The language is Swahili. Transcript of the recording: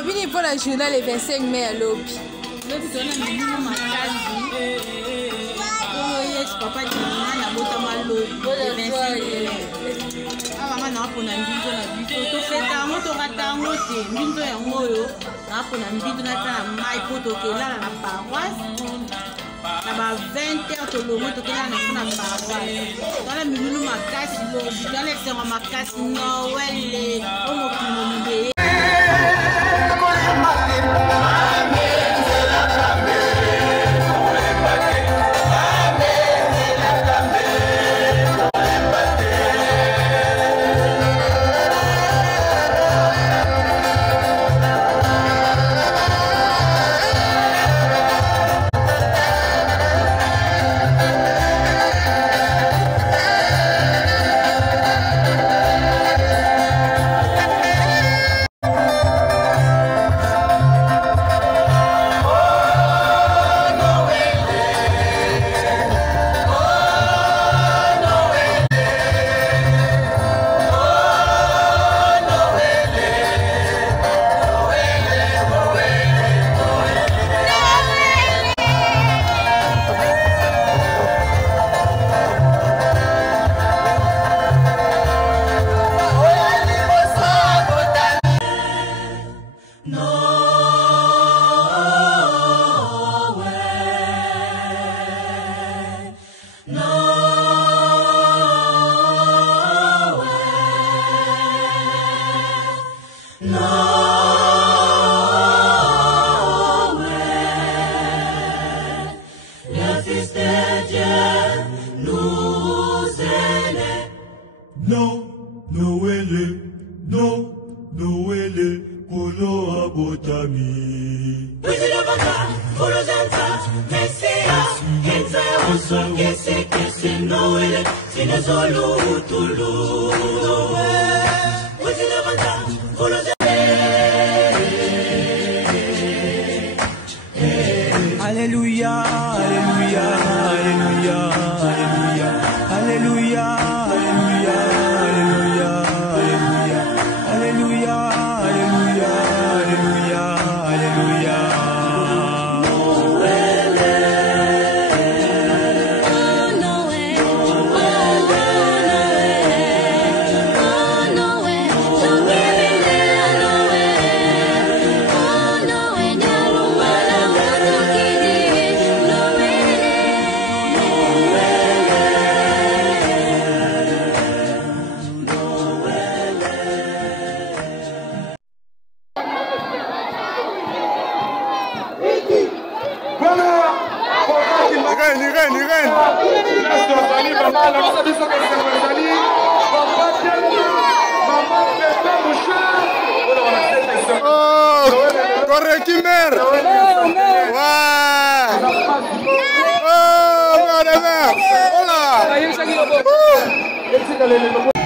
Lobby pour la journal le 25 mai à Lobby. Papa Dina bota malo maman na pona mbinzo na biso to feta moto katango te mbinzo yango yo na pona mbinzo na ta mai poto kela na paroisse na ba 20h to lo moto kela na kuna paroisse tala minunu makasi lo bitale sengo makasi no wele o mo kimo mbe Hola.